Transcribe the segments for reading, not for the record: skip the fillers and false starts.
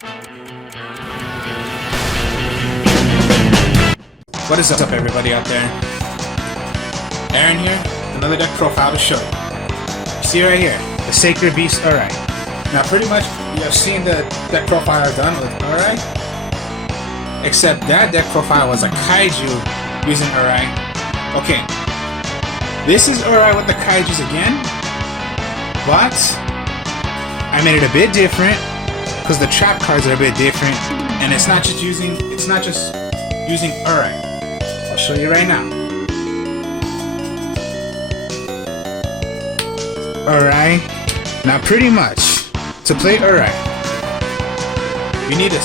What is up everybody out there? Aaron here, another deck profile to show you. See right here, the Sacred Beast Uria. Now pretty much you have seen the deck profile I've done with Uria, except that deck profile was a Kaiju using Uria. Okay, this is Uria with the Kaijus again, but I made it a bit different because the trap cards are a bit different, and it's not just using Uria. I'll show you right now. Alright, now pretty much to play Uria, you need to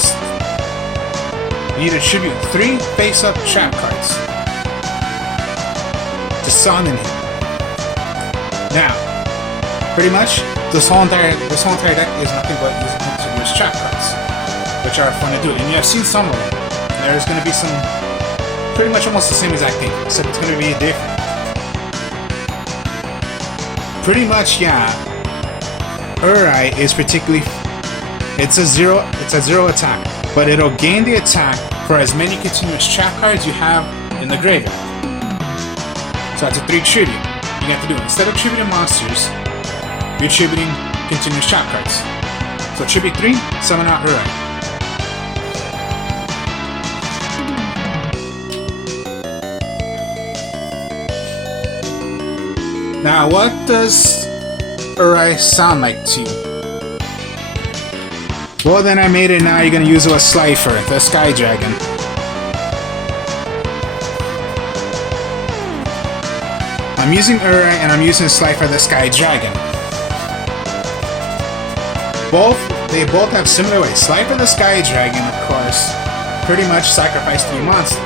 tribute 3 face-up trap cards to summon him. Now, pretty much this whole entire deck is nothing but using continuous trap cards, which are fun to do, and you have seen some of them. There's going to be some pretty much almost the same exact thing, except it's going to be different. Pretty much, yeah. Uria is particularly, it's a zero attack, but it'll gain the attack for as many continuous trap cards you have in the graveyard. So that's a 3 tribute you have to do. Instead of tributing monsters, you're tributing continuous trap cards. So tribute 3, summon out Uria. Now, what does Uria sound like to you? Well, then I made it. Now you're gonna use it with Sleifer, the Sky Dragon. I'm using Uria and I'm using Sleifer, the Sky Dragon. They both have similar ways. Sleifer, the Sky Dragon, of course, pretty much sacrifice 3 monsters.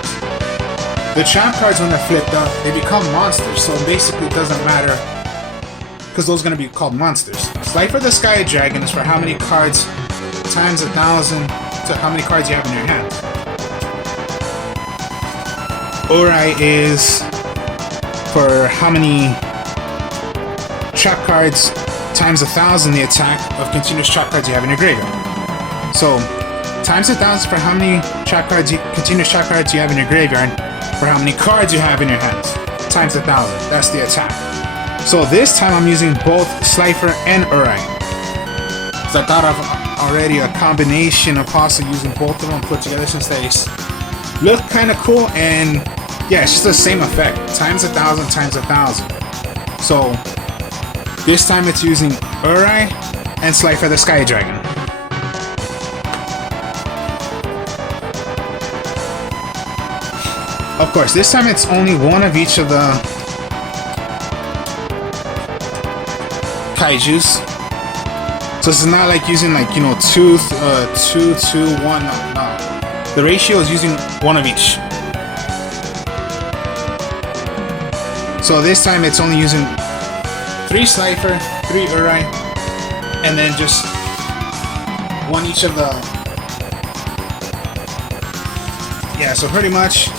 The trap cards, when they're flipped up, they become monsters, so it basically doesn't matter, because those are going to be called monsters. Sleifer the Sky Dragon is for how many cards times 1,000 to how many cards you have in your hand. Uria is for how many trap cards times 1,000 the attack of continuous trap cards you have in your graveyard. So, times 1,000 for how many continuous trap cards you have in your graveyard, for how many cards you have in your hands, times 1,000. That's the attack. So this time I'm using both Sleifer and Uria. So I thought of already a combination of possibly using both of them put together, since they look kind of cool, and yeah, it's just the same effect, times 1,000 times 1,000. So this time it's using Uria and Sleifer the Sky Dragon. Of course, this time it's only one of each of the Kaijus. So it's not like using 2 to 1. No. The ratio is using one of each. So this time it's only using 3 Sleifer, 3 Uria, and then just one each of the. Yeah, so pretty much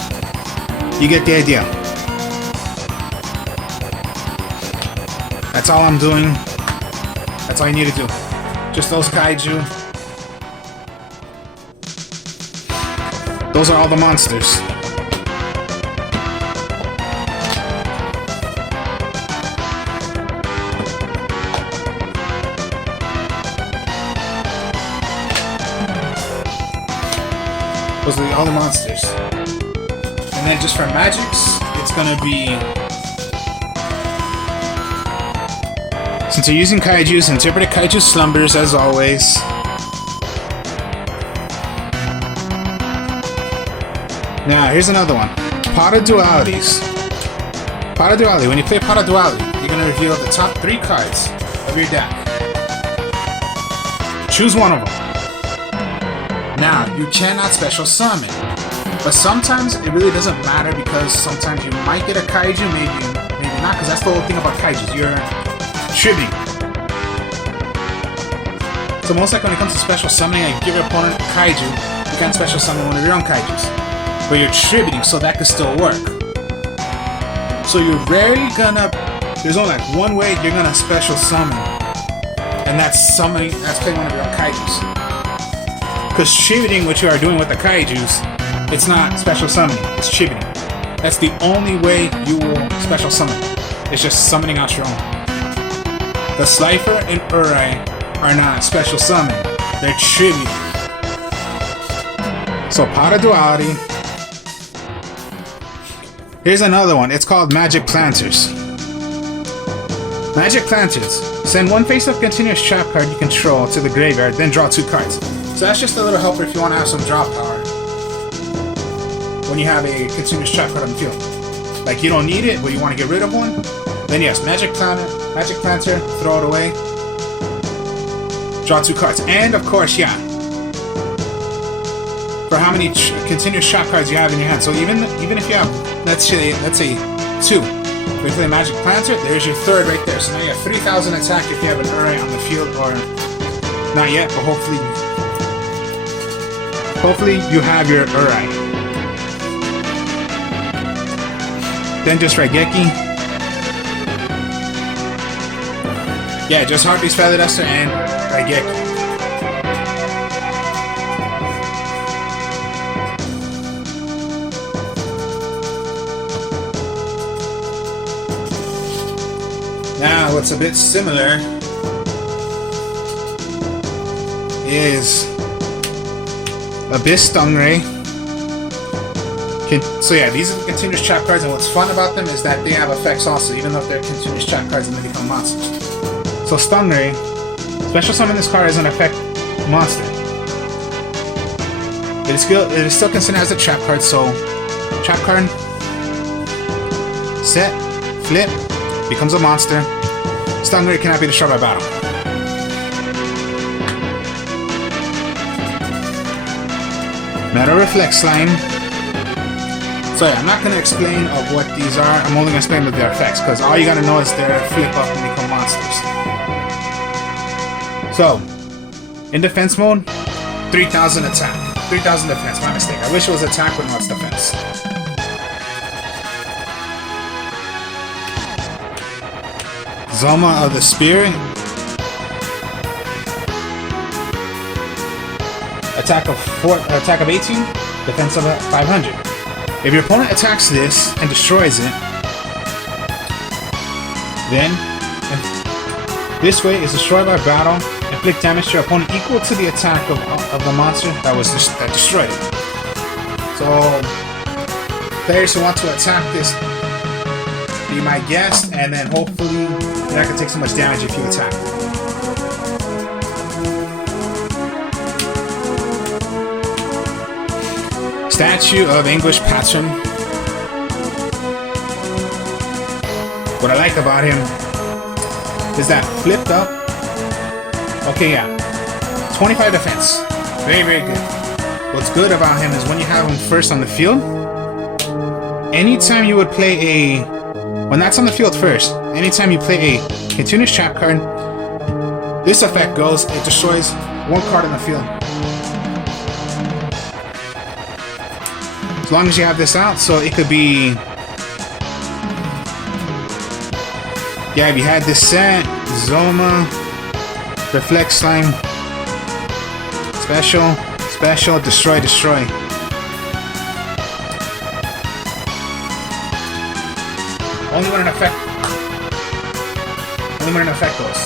you get the idea. That's all I'm doing. That's all you need to do. Just those Kaiju. Those are all the monsters. Those are all the monsters. And then just for magics, it's gonna be, since you're using Kaijus, interpret Kaiju slumbers as always. Now here's another one. Pot of Dualities. Pot of Duality. When you play Pot of Duality, you're gonna reveal the top 3 cards of your deck. Choose one of them. Now, you cannot special summon. But sometimes it really doesn't matter, because sometimes you might get a Kaiju, maybe not, because that's the whole thing about Kaijus. You're tributing. So most likely when it comes to special summoning, I give your opponent a Kaiju, you can't special summon one of your own Kaijus. But you're tributing, so that could still work. So you're rarely gonna, there's only like one way you're gonna special summon, and that's playing one of your own Kaijus. Because tributing, what you are doing with the Kaijus, it's not special summoning, it's tributing. That's the only way you will special summon. It's just summoning out your own. The Sleifer and Uria are not special summoning, they're tributing. So Pot of Duality. Here's another one, it's called Magic Planters. Magic Planters. Send one face-up continuous trap card you control to the graveyard, then draw 2 cards. So that's just a little helper if you want to have some draw power when you have a continuous trap card on the field. Like you don't need it, but you want to get rid of one, then yes, Magic Planter, throw it away, draw 2 cards. And of course, yeah, for how many continuous trap cards you have in your hand. So even if you have, let's say 2. If you play Magic Planter, there's your 3rd right there. So now you have 3,000 attack if you have an Uria on the field, or not yet, but hopefully you have your Uria. Then just Raigeki. Yeah, just Heartbeast, Feather Duster, and Raigeki. Now, what's a bit similar is Abyss Stingray. So yeah, these are the continuous trap cards, and what's fun about them is that they have effects also, even though if they're continuous trap cards and they become monsters. So Stingray, special summon this card as an effect monster. It is still considered as a trap card, so trap card, set, flip, becomes a monster. Stingray cannot be destroyed by battle. Metal Reflect Slime. So yeah, I'm not going to explain of what these are, I'm only going to explain their effects, because all you got to know is their flip up and become monsters. So, in defense mode, 3,000 attack. 3,000 defense, my mistake. I wish it was attack, but no, it's defense. Zoma of the Spirit. Attack of 18, defense of 500. If your opponent attacks this and destroys it, then this way is destroyed by battle, inflict damage to your opponent equal to the attack of the monster that destroyed it. So players who want to attack this, be my guest, and then hopefully you're not going to take so much damage if you attack. Statue of English Patron. What I like about him is that flipped up. Okay, yeah. 25 defense. Very, very good. What's good about him is when you have him first on the field, anytime you would play a... When that's on the field first, anytime you play a continuous trap card, this effect goes, it destroys 1 card on the field. As long as you have this out, so it could be... Yeah, if you had this set, Zoma, Reflect Slime, Special, Destroy. Only when an effect goes.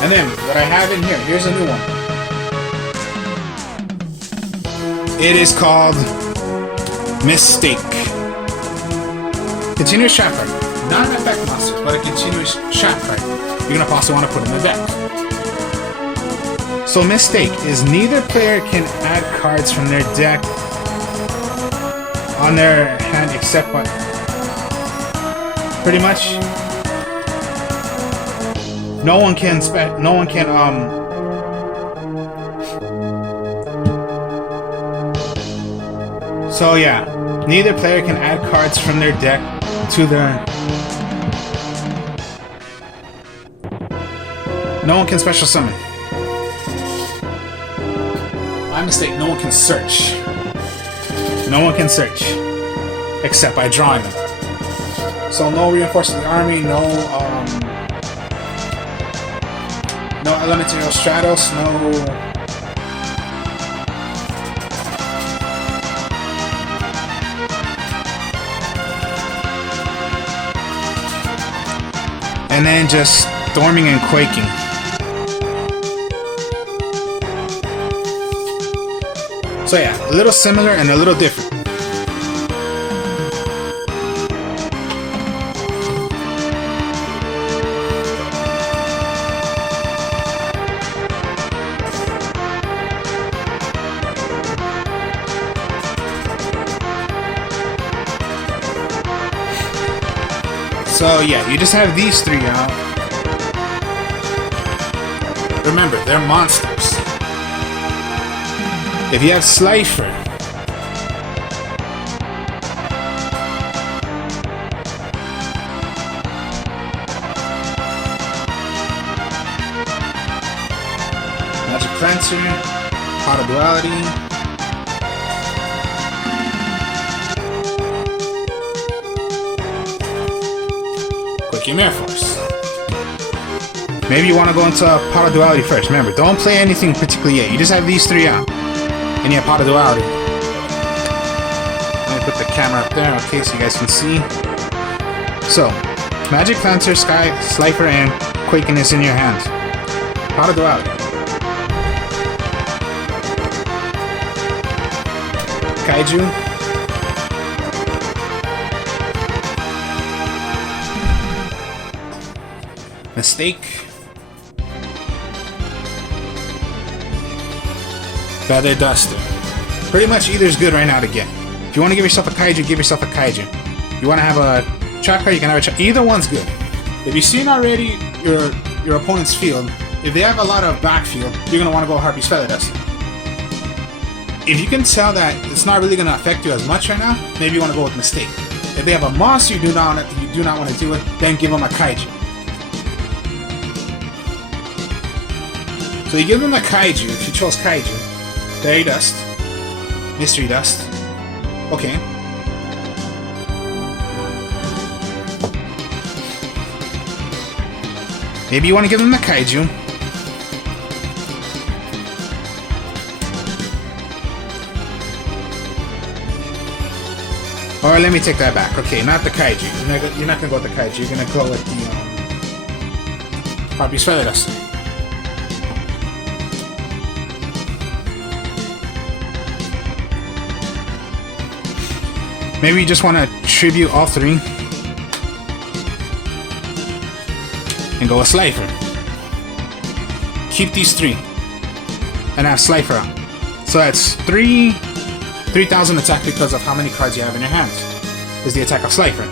And then, what I have in here, here's a new one. It is called Mistake. Continuous trap card. Not an effect monster, but a continuous trap card. You're going to also want to put in the deck. So Mistake is neither player can add cards from their deck on their hand except by... Pretty much. No one can So yeah, neither player can add cards from their deck to their... No one can special summon. My mistake, no one can search. No one can search. Except by drawing them. So no reinforcing the army, no No Elemental Stratos, no... And then just storming and quaking. So yeah, a little similar and a little different. So yeah, you just have these three out. Remember, they're monsters. If you have Sleifer, Magic Cleanser, Pot of Duality, Air Force. Maybe you want to go into Pot of Duality first. Remember, don't play anything particularly yet. You just have these three out. And you have Pot of Duality. Let me put the camera up there, okay, so you guys can see. So, Magic Cleanser, Sky, Sleifer, and Quaking is in your hand. Pot of Duality. Kaiju. Mistake. Feather Duster. Pretty much either is good right now to get. If you want to give yourself a Kaiju, give yourself a Kaiju. You want to have a trap card, you can have a trap. Either one's good. If you've seen already your opponent's field, if they have a lot of backfield, you're going to want to go Harpy's Feather Duster. If you can tell that it's not really going to affect you as much right now, maybe you want to go with Mistake. If they have a monster you do not want to deal with, then give them a Kaiju. So you give them a Kaiju, if you chose Kaiju. Fairy Dust. Mystery Dust. Okay. Maybe you want to give them the Kaiju. Or let me take that back. Okay, not the Kaiju. You're not going to go with the Kaiju. You're going to go with the Harpy's Feather Dust. Maybe you just want to tribute all three and go with Sleifer. Keep these three and have Sleifer out. So that's 3,000 attack because of how many cards you have in your hands. Is the attack of Sleifer.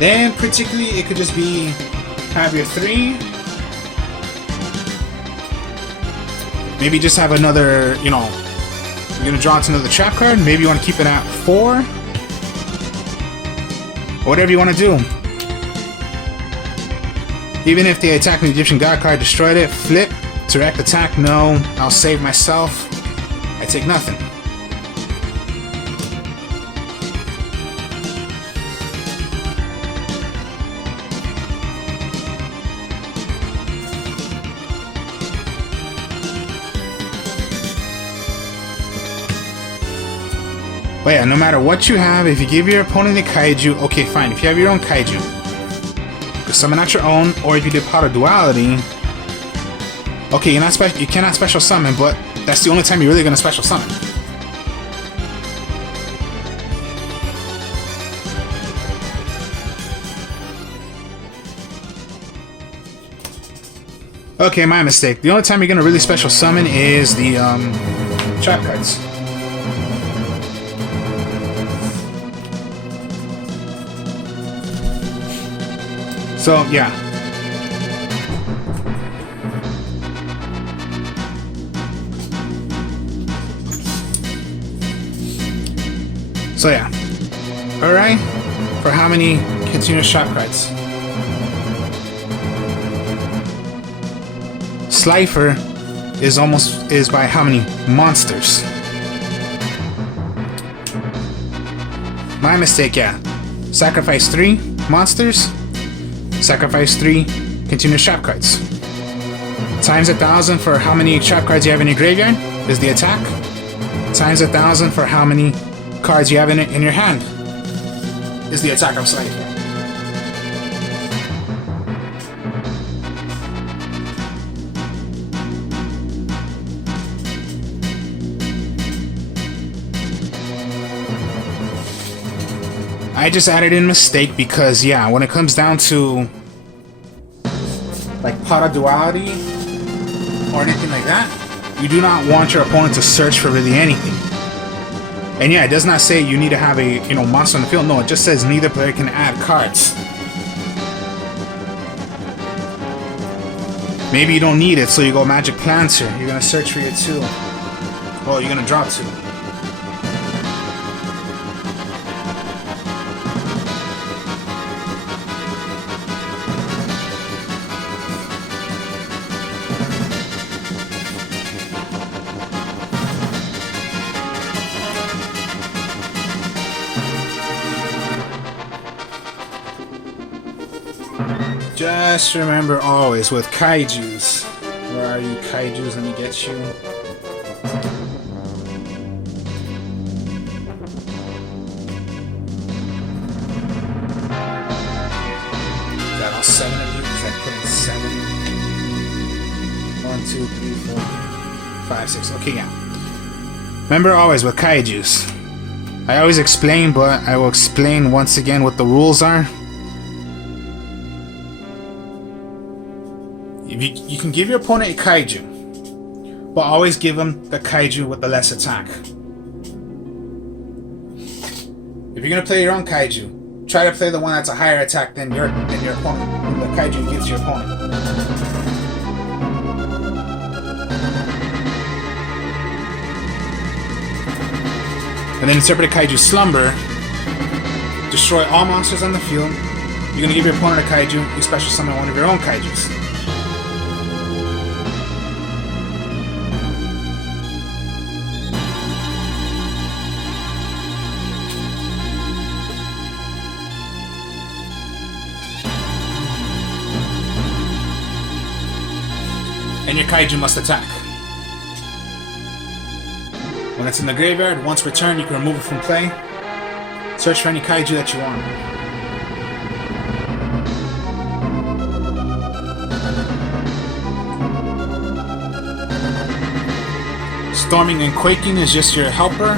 Then particularly it could just be have your three. Maybe just have another, you're gonna draw into another trap card. Maybe you want to keep it at 4. Whatever you want to do. Even if the attacking Egyptian God card destroyed it, flip, direct attack, no, I'll save myself. I take nothing. But yeah, no matter what you have, if you give your opponent a Kaiju, okay, fine. If you have your own Kaiju, summon out your own, or if you did Pot of Duality, okay, you cannot special summon, but that's the only time you're really gonna special summon. Okay, my mistake. The only time you're gonna really special summon is the trap cards. So, yeah. So, yeah. Alright. For how many continuous shot cards? Sleifer is by how many monsters? My mistake, yeah. Sacrifice 3 monsters. Sacrifice 3 continuous trap cards. Times 1,000 for how many trap cards you have in your graveyard is the attack. Times 1,000 for how many cards you have in your hand is the attack of Sleifer. I just added in mistake because, yeah, when it comes down to like pot of duality or anything like that, you do not want your opponent to search for really anything. And yeah, it does not say you need to have a, you know, monster on the field. No, it just says neither player can add cards. Maybe you don't need it, so you go Magic Planter. You're gonna search for your 2. Oh, you're gonna draw 2. Just remember always with Kaijus. Where are you, Kaijus? Let me get you. Is that all 7 of you? Because I put in 7. 1, 2, 3, 4, 5, 6. Okay, yeah. Remember always with Kaijus. I always explain, but I will explain once again what the rules are. You can give your opponent a Kaiju, but always give him the Kaiju with the less attack. If you're gonna play your own Kaiju, try to play the one that's a higher attack than your opponent, than the Kaiju gives your opponent. And then interpret a Kaiju Slumber. Destroy all monsters on the field. You're gonna give your opponent a Kaiju, you special summon one of your own Kaijus. And your Kaiju must attack. When it's in the graveyard, once returned, you can remove it from play. Search for any Kaiju that you want. Storming and Quaking is just your helper.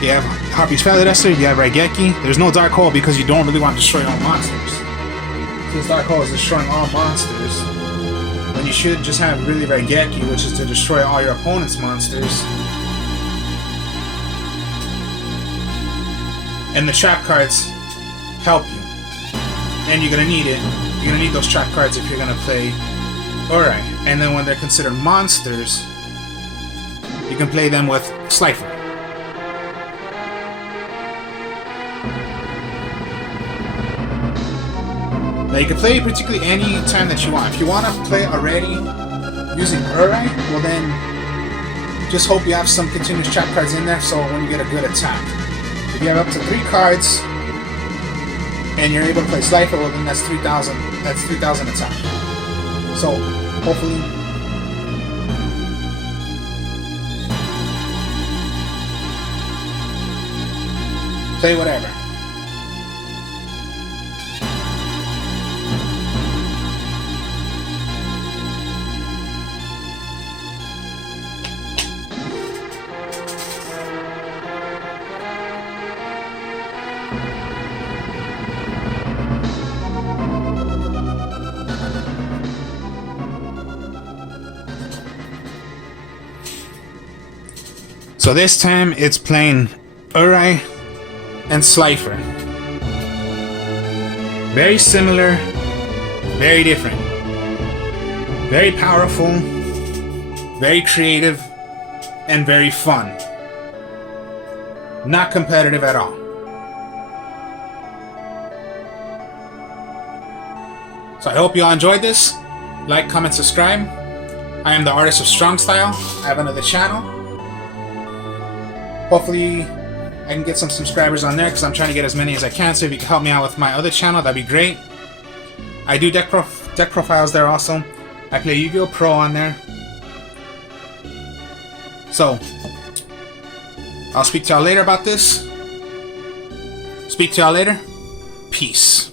You have Harpy's Feather Duster, you have Raigeki. There's no Dark Hole because you don't really want to destroy all monsters. Since Dark Hole is destroying all monsters, when you should just have really Raigeki, which is to destroy all your opponent's monsters. And the trap cards help you. And you're gonna need it. You're gonna need those trap cards if you're gonna play Uria. And then when they're considered monsters, you can play them with Sleifer. Now you can play particularly any time that you want. If you want to play already using Uria, well then just hope you have some continuous trap cards in there so when you get a good attack. If you have up to 3 cards and you're able to play Sleifer, well then that's 3,000. That's 3,000 attack. So hopefully play whatever. So this time it's playing Uria and Sleifer. Very similar, very different. Very powerful, very creative, and very fun. Not competitive at all. So I hope you all enjoyed this. Like, comment, subscribe. I am the Artist of Strong Style. I have another channel. Hopefully I can get some subscribers on there because I'm trying to get as many as I can. So if you can help me out with my other channel, that'd be great. I do deck profiles there also. I play Yu-Gi-Oh! Pro on there. So, I'll speak to y'all later about this. Speak to y'all later. Peace.